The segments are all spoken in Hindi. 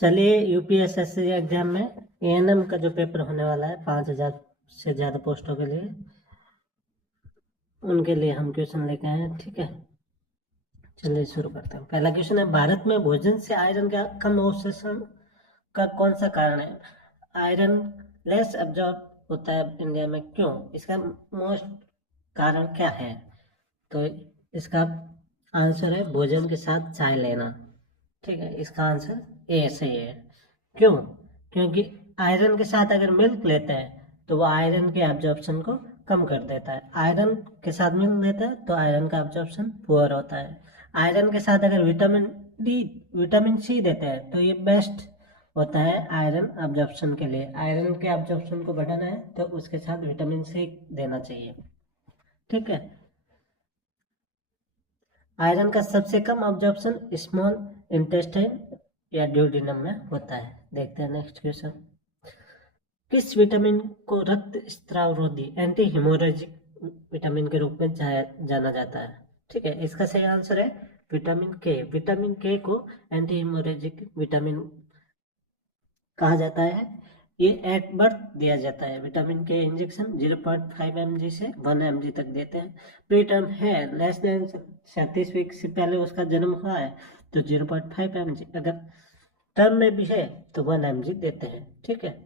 चलिए यूपीएसएससी एग्जाम में एएनएम का जो पेपर होने वाला है 5,000 से ज़्यादा पोस्टों के लिए, उनके लिए हम क्वेश्चन लेके आए हैं। ठीक है, चलिए शुरू करते हैं। पहला क्वेश्चन है, भारत में भोजन से आयरन का कम अवशोषण का कौन सा कारण है? आयरन लेस एब्जॉर्ब होता है इंडिया में, क्यों? इसका मोस्ट कारण क्या है? तो इसका आंसर है भोजन के साथ चाय लेना। ठीक है, इसका आंसर ए सही है। क्यों? क्योंकि आयरन के साथ अगर मिल्क लेते हैं तो वो आयरन के एब्जॉर्प्शन को कम कर देता है। आयरन के साथ मिल्क लेता है तो आयरन का एब्जॉर्प्शन पुअर होता है। आयरन के साथ अगर विटामिन डी, विटामिन सी देते हैं तो ये बेस्ट होता है आयरन एब्जॉर्प्शन के लिए। आयरन के एब्जॉर्प्शन को बढ़ाना है तो उसके साथ विटामिन सी देना चाहिए। ठीक है, आयरन का सबसे कम ऑब्जॉर्प्शन स्मॉल इंटेस्टाइन या ड्यूडेनम में होता है। देखते हैं नेक्स्ट क्वेश्चन। किस विटामिन को रक्त स्रावरोधी एंटी हेमोरेजिक विटामिन के रूप में जाना जाता है? ठीक है, इसका सही आंसर है विटामिन के। विटामिन के को एंटी हेमोरेजिक विटामिन कहा जाता है। ये एट बर्थ दिया जाता है। विटामिन के इंजेक्शन 0.5 mg से 1 mg तक देते हैं। प्री टर्म है लेस देन 37 वीक से पहले उसका जन्म हुआ है तो 0.5 mg, अगर टर्म में भी है तो 1 mg देते हैं। ठीक है,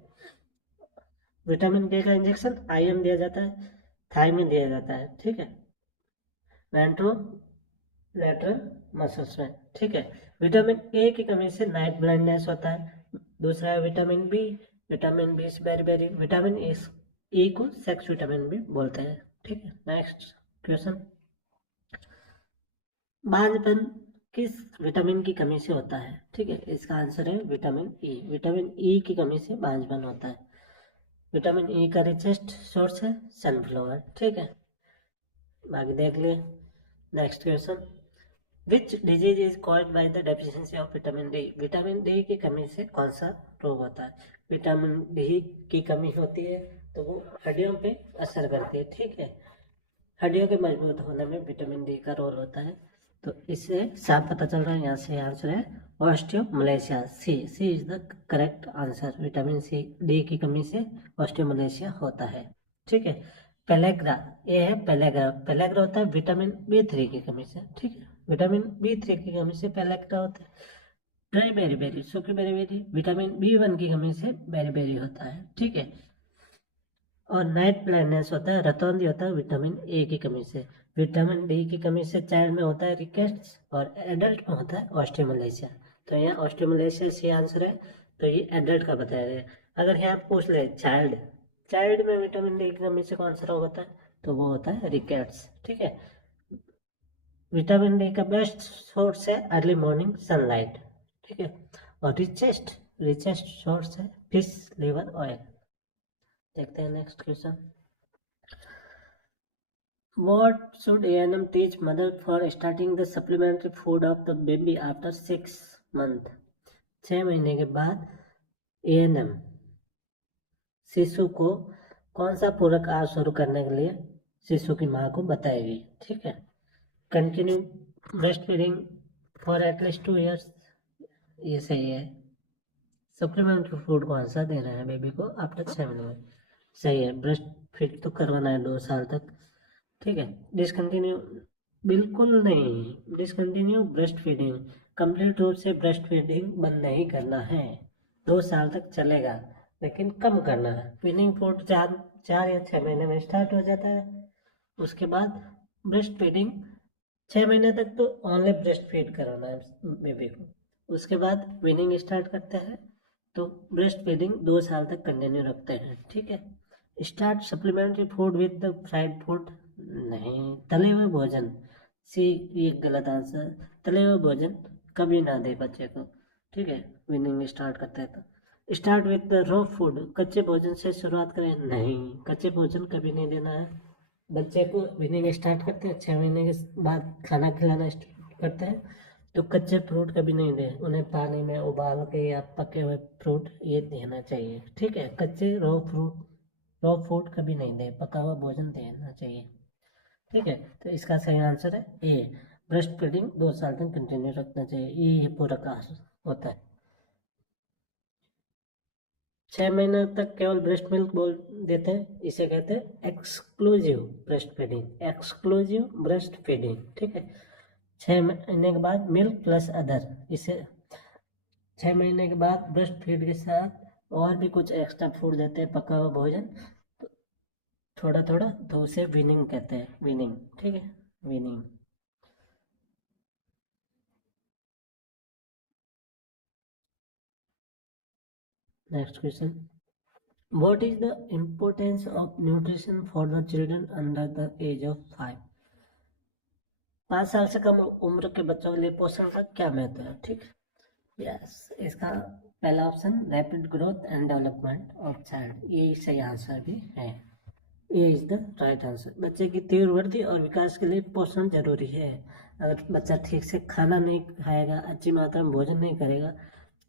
विटामिन के का इंजेक्शन आईएम दिया जाता है, थाई में दिया जाता है। ठीक है, वेंट्रो लेटरल मसल्स में। ठीक है, विटामिन ए की कमी से नाइट ब्लाइंडनेस होता है। दूसरा है vitamin B. Vitamin B is very very, vitamin A को सेक्स विटामिन भी बोलते हैं। ठीक है, नेक्स्ट क्वेश्चन। बांझपन किस विटामिन की कमी से होता है? ठीक है, इसका आंसर है विटामिन ई। विटामिन ई की कमी से बांझपन होता है। विटामिन ई का रिचेस्ट सोर्स है सनफ्लावर। ठीक है, बाकी देख लिए। Next question, which disease is caused by the deficiency of vitamin D? Vitamin D की कमी से कौन सा रोग होता है? विटामिन डी की कमी होती है तो वो हड्डियों पे असर करती है। ठीक है, हड्डियों के मजबूत होने में विटामिन डी का रोल होता है। तो इससे साफ पता चल रहा है, यहाँ से आंसर है osteomalacia. C is the correct answer. Vitamin C D की कमी से ऑस्टियोमलेशिया होता है। ठीक है, पेलेग्रा, ये है पेलेग्रा। पेलेग्रा होता है विटामिन बी3 की कमी से। ठीक है, विटामिन बी3 की कमी से पेलेग्रा होता है। ड्राई बेरी बेरी, सूखी बेरी बेरी, विटामिन बी1 की कमी से बेरी बेरी होता है। ठीक है, और नाइट ब्लाइंडनेस होता है, रतौंधी होता है विटामिन ए की कमी से। विटामिन डी की कमी से चाइल्ड में होता है रिकेट्स और एडल्ट में होता है ऑस्टियोमलेशिया। तो यहाँ ऑस्टियोमलेशिया से आंसर है, तो ये एडल्ट का बताया गया। अगर यहाँ पूछ ले चाइल्ड, चाइल्ड में विटामिन डी की कमी से कौन सा रोग होता है, तो वो होता है रिकेट्स। ठीक है, विटामिन डी का बेस्ट सोर्स है अर्ली मॉर्निंग सनलाइट। ठीक है, और रिचेस्ट रिचेस्ट सोर्स है फिश लिवर ऑयल। देखते हैं next question. What should ANM teach mother for starting the supplementary food of the baby after 6 month? 6 महीने के बाद ANM शिशु को कौन सा पूरक आहार शुरू करने के लिए शिशु की माँ को बताएगी? ठीक है, continue breast feeding for at least 2 years, ये सही है। सप्लीमेंट्री फूड कौन सा देना है बेबी को आफ्टर 6 महीने में? सही है, ब्रेस्ट फीड तो करवाना है 2 साल तक। ठीक है, डिसकंटिन्यू बिल्कुल नहीं, डिसकंटिन्यू ब्रेस्ट फीडिंग, कंप्लीट रूप से ब्रेस्ट फीडिंग बंद नहीं करना है। 2 साल तक चलेगा लेकिन कम करना है। वीनिंग फूड 4 या 6 महीने में स्टार्ट हो जाता है। उसके बाद ब्रेस्ट फीडिंग 6 महीने तक तो ओनली ब्रेस्ट फीड कराना है बेबी को। उसके बाद वीनिंग स्टार्ट करते हैं तो ब्रेस्ट फीडिंग 2 साल तक कंटिन्यू रखते हैं। ठीक है, start supplementary food with the fried food, नहीं। तले हुए भोजन, सी, ये गलत आंसर। तले हुए भोजन कभी ना दे बच्चे को। ठीक है, विनिंग स्टार्ट करते हैं तो start with the raw food, कच्चे भोजन से शुरुआत करें, नहीं। कच्चे भोजन कभी नहीं देना है बच्चे को। विनिंग स्टार्ट करते हैं 6 महीने के बाद खाना खिलाना स्टार्ट करते हैं तो कच्चे फ्रूट कभी नहीं दें, उन्हें पानी में उबाल के या पके हुए फ्रूट ये देना चाहिए। ठीक है, कच्चे रॉ फूड कभी नहीं दें, पका हुआ भोजन देना चाहिए। ठीक है, तो इसका सही आंसर है ए, ब्रेस्ट फीडिंग 2 साल तक कंटिन्यू रखना चाहिए। ये पूरा का होता है। 6 महीने तक केवल ब्रेस्ट मिल्क बोल देते हैं, इसे कहते हैं exclusive breast feeding, exclusive breast feeding, ठीक है। 6 महीने के बाद मिल्क प्लस अदर, इसे 6 महीने के बाद ब्रेस्ट फीड के साथ और भी कुछ एक्स्ट्रा फूड देते हैं, पका हुआ भोजन थोड़ा थोड़ा, तो उसे वीनिंग कहते हैं, वीनिंग, ठीक है, weaning. Next question, what is the importance of nutrition for the children under the age of 5? 5 साल से कम उम्र के बच्चों के लिए पोषण का क्या महत्व है, ठीक। यस, इसका पहला option rapid growth and development of child, ये सही आंसर भी है, ये इज द राइट आंसर। बच्चे की तीव्र वृद्धि और विकास के लिए पोषण जरूरी है। अगर बच्चा ठीक से खाना नहीं खाएगा, अच्छी मात्रा में भोजन नहीं करेगा,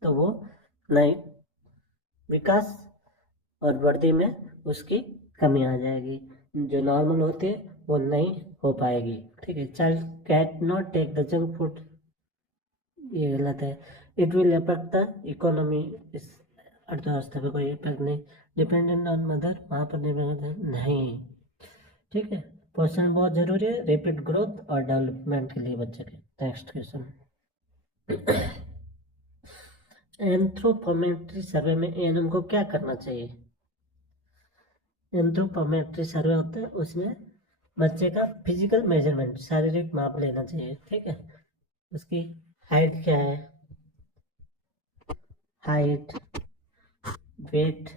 तो वो नहीं विकास और वृद्धि में उसकी कमी आ जाएगी, जो नॉर्मल होती है वो नहीं हो पाएगी, ठीक है। Child can't not take the junk food, ये गलत है। It will effect the economy, इस अर्थव्यवस्था पे कोई इफेक्ट नहीं। डिपेंडेंट ऑन मदर, वहाँ पर डिपेंडेंट नहीं, ठीक है। पोषण बहुत जरूरी है रैपिड ग्रोथ और डेवलपमेंट के लिए बच्चे के। नेक्स्ट क्वेश्चन, एंथ्रोपोमेट्री सर्वे में एएनएम को क्या करना चाहिए? एंथ्रोपोमेट्री सर्वे होता है, उसमें बच्चे का फिजिकल मेजरमेंट, शारीरिक माप लेना चाहिए, ठीक है। उसकी हाइट क्या है, हाइट, वेट,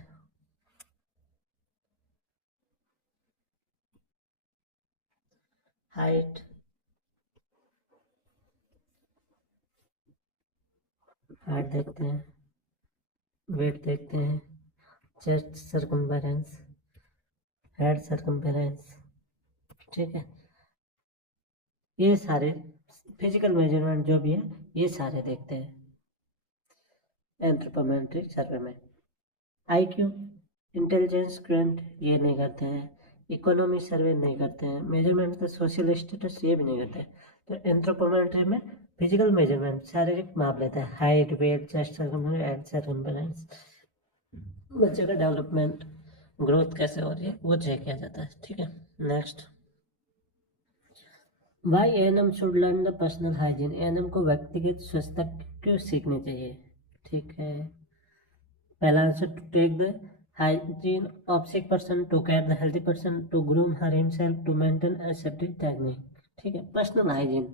हाइट, हाइट देखते हैं, वेट देखते हैं, चेस्ट सर्कम्फेरेंस, हेड सर्कम्फेरेंस, ठीक है। ये सारे फिजिकल मेजरमेंट जो भी है ये सारे देखते हैं एंथ्रोपोमेट्रिक सर्वे में। आईक्यू, इंटेलिजेंस क्वेंट ये नहीं करते हैं, इकोनॉमी सर्वे नहीं करते हैं, मेजरमेंट का सोशल स्टेटस ये भी नहीं करते हैं। तो एंथ्रोपोमेट्री में फिजिकल मेजरमेंट, शारीरिक माप लेता है, height, weight, chest circumference, head circumference, बच्चे का डेवलपमेंट, ग्रोथ कैसे हो रही है वो चेक किया जाता है, ठीक है। Next, why ANM should learn the personal hygiene, ANM को व्यक्तिगत स्वच्छता क्यों सीखनी चाहिए, ठीक है। पहला answer, to take the hygiene of sick person, to care the healthy person, to groom her himself, to maintain aseptic technique, ठीक है। पर्सनल हाइजीन,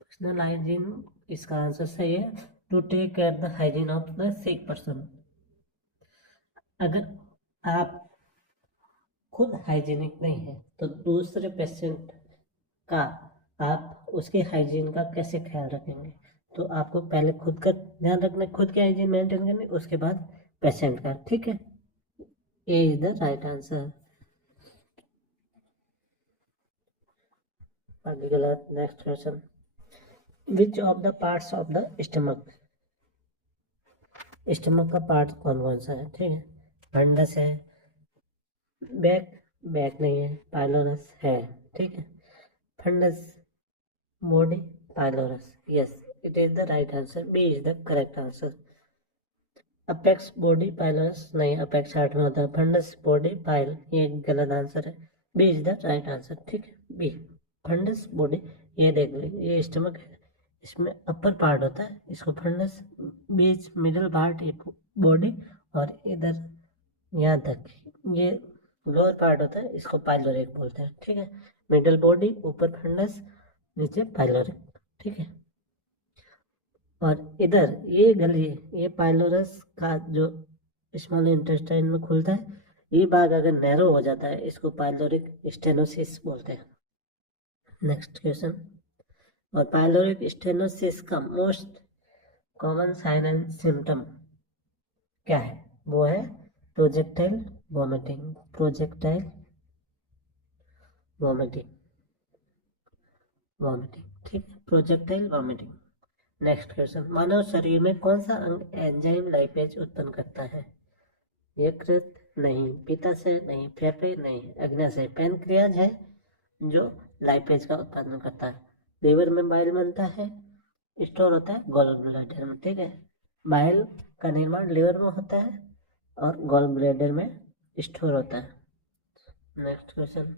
पर्सनल हाइजीन इसका आंसर सही है, to take care the hygiene of the sick person. अगर आप खुद हाइजीनिक नहीं है तो दूसरे पेशेंट का आप उसके हाइजीन का कैसे ख्याल रखेंगे? तो आपको पहले खुद का ध्यान रखना, खुद की हाइजीन मेंटेन करनी, उसके बाद पेशेंट का, ठीक है। A is the right answer. आगे गलत। Next question, which of the parts of the stomach, stomach का पार्ट कौन कौन सा है, ठीक है। फंडस है, बैक, बैक नहीं है, पाइलोरस है, ठीक है। Fundus, body, pylorus, yes it is the right answer, B is the correct answer. Apex, body, pylorus नहीं, अपेक्स हार्ट में होता है, फंडस, बॉडी, पाइल, ये गलत आंसर है, B is the right answer, ठीक है, बी, फंडस, बॉडी। ये देख लीजिए, ये स्टमक है, इसमें अपर पार्ट होता है, इसको फंडस, बीच मिडिल पार्ट ये बॉडी, और इधर यहाँ तक ये लोअर पार्ट होता है, इसको पाइलोरिक बोलते हैं, ठीक है। मिडिल बॉडी, ऊपर फंडस, नीचे पाइलोरिक, ठीक है। और इधर ये गली, ये पाइलोरस का जो स्मॉल इंटेस्टाइन में खुलता है, ये भाग अगर नैरो हो जाता है, इसको पाइलोरिक स्टेनोसिस बोलते हैं। नेक्स्ट क्वेश्चन, और पाइलोरिक स्टेनोसिस का most common sign and symptom क्या है? वो है projectile vomiting, projectile vomiting, vomiting, ठीक है, प्रोजेक्टाइल वॉमिटिंग। नेक्स्ट क्वेश्चन, मानव शरीर में कौन सा अंग एंजाइम लाइपेज उत्पन्न करता है? यकृत नहीं, पित्ताशय नहीं, फेफड़े नहीं, अग्न्याशय, पैनक्रियाज है जो लाइपेज का उत्पादन करता है। लीवर में बाइल बनता है, स्टोर होता है गॉल ब्लैडर में, ठीक है। बाइल का निर्माण लिवर में होता है और गॉल ब्लैडर में स्टोर होता है। नेक्स्ट क्वेश्चन,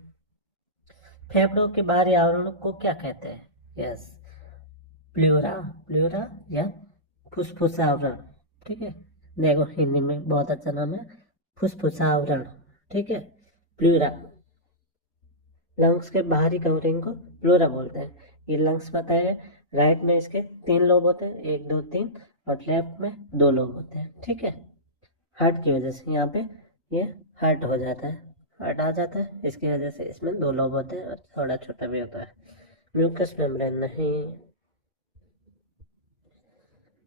फेफड़ों के बाहरी आवरण को क्या कहते हैं? यस, प्लूरा, प्लूरा या फुफ्फुसा आवरण, ठीक है। देखो हिंदी में बहुत अच्छा नाम है, फुफ्फुसा आवरण, ठीक है, प्लूरा। लंग्स के बाहरी कवरिंग को प्लूरा बोलते हैं। ये लंग्स पता है, राइट में इसके 3 लोब होते हैं, 1 2 3, और लेफ्ट में 2 लोब होते हैं, ठीक है। हार्ट की वजह से यहाँ पे ये हार्ट हो जाता है, हार्ट आ जाता है, इसकी वजह से इसमें 2 लोब होते हैं और थोड़ा छोटा भी होता है। म्यूकस मेम्ब्रेन नहीं,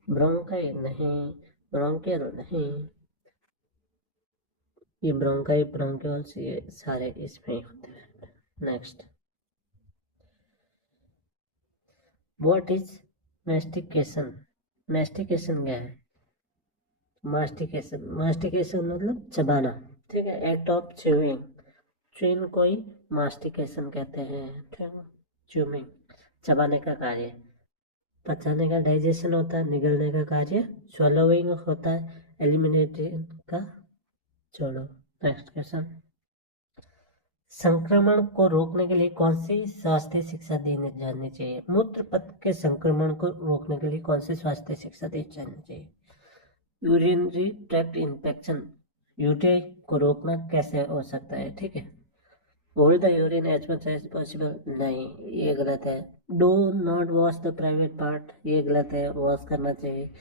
ब्रोंकाई नहीं, ब्रोंकियल नहीं, ये ब्रोंकाई ब्रोंक्यूल्स ये सारे इसमें ही होते हैं। Next, what is mastication? Mastication क्या है? मास्टिकेशन, मास्टिकेशन मतलब चबाना, ठीक है, एक्ट ऑफ च्यूइंग, च्यूइंग को ही मास्टिकेशन कहते हैं, ठीक है। च्यूइंग चबाने का कार्य, पचाने का डाइजेशन होता है, निगलने का कार्य स्वलोइंग होता है, एलिमिनेटिंग का छोड़ो। नेक्स्ट क्वेश्चन, संक्रमण को रोकने के लिए कौन सी स्वास्थ्य शिक्षा दी जानी चाहिए? मूत्र पथ के संक्रमण को रोकने के लिए कौन सी स्वास्थ्य शिक्षा दी जानी चाहिए? यूरिनरी ट्रैक्ट इन्फेक्शन, यूटीआई को रोकना कैसे हो सकता है? ठीक है, hold the urine as much as possible, नहीं, ये गलत है। Do not wash the private part, ये गलत है, वॉश करना चाहिए।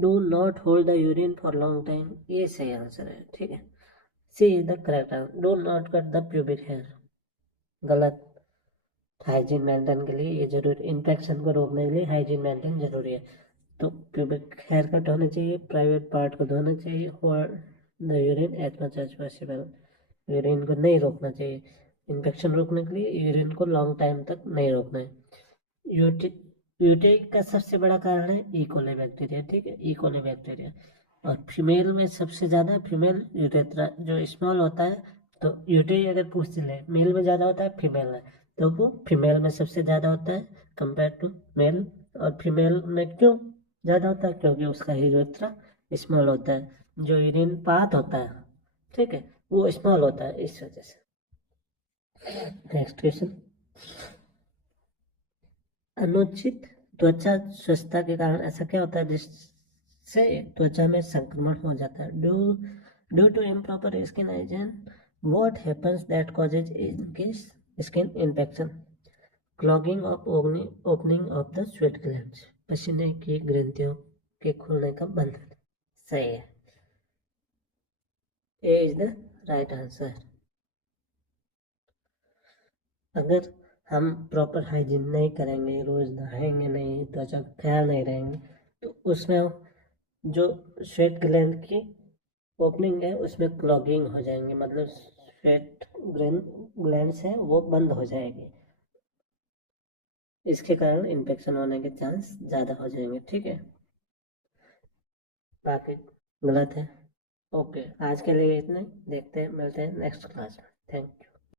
Do not hold the urine for long time, ये सही आंसर है, ठीक है। C is the correct answer. Do not cut the pubic hair, गलत। हाइजीन मेंटेन के लिए ये जरूरी, इन्फेक्शन को रोकने के लिए हाइजीन मेंटेन जरूरी है। तो प्यूबिक हेयर कट होना चाहिए, प्राइवेट पार्ट को धोना चाहिए, और the urine as much as possible, urine को नहीं रोकना चाहिए। इन्फेक्शन रोकने के लिए यूरिन को लॉन्ग टाइम तक नहीं रोकना है। यूटीआई का सबसे बड़ा कारण है इकोली बैक्टीरिया, ठीक है, इकोली बैक्टीरिया। और फीमेल में सबसे ज़्यादा फीमेल यूरेथ्रा जो स्मॉल होता है, तो यूटीआई अगर पूछ ले मेल में ज़्यादा होता है फीमेल में, तो वो फीमेल में सबसे ज़्यादा होता है कंपेयर टू मेल। और फीमेल में क्यों ज़्यादा होता है? क्योंकि उसका यूरेथ्रा स्मॉल होता है, जो यूरिन पाथ होता है, ठीक है, वो स्मॉल होता है, इस वजह से। नेक्स्ट क्वेश्चन, अनुचित त्वचा स्वच्छता के कारण ऐसा क्या होता है जिससे त्वचा में संक्रमण हो जाता है? Due to improper skin hygiene, what happens that causes skin infection? Clogging of opening of the sweat glands, पसीने की ग्रंथियों के खुलने का बंद, सही है, A is the right answer. अगर हम प्रॉपर हाइजीन नहीं करेंगे, रोज नहाएंगे नहीं, त्वचा का ख्याल नहीं रहेंगे, तो उसमें जो स्वेट ग्लैंड की ओपनिंग है उसमें क्लॉगिंग हो जाएंगे, मतलब स्वेट ग्लैंड्स है वो बंद हो जाएगी, इसके कारण इन्फेक्शन होने के चांस ज़्यादा हो जाएंगे, ठीक है। बाकी गलत है। ओके, आज के लिए इतना ही, देखते हैं, मिलते हैं नेक्स्ट क्लास में। Thank you.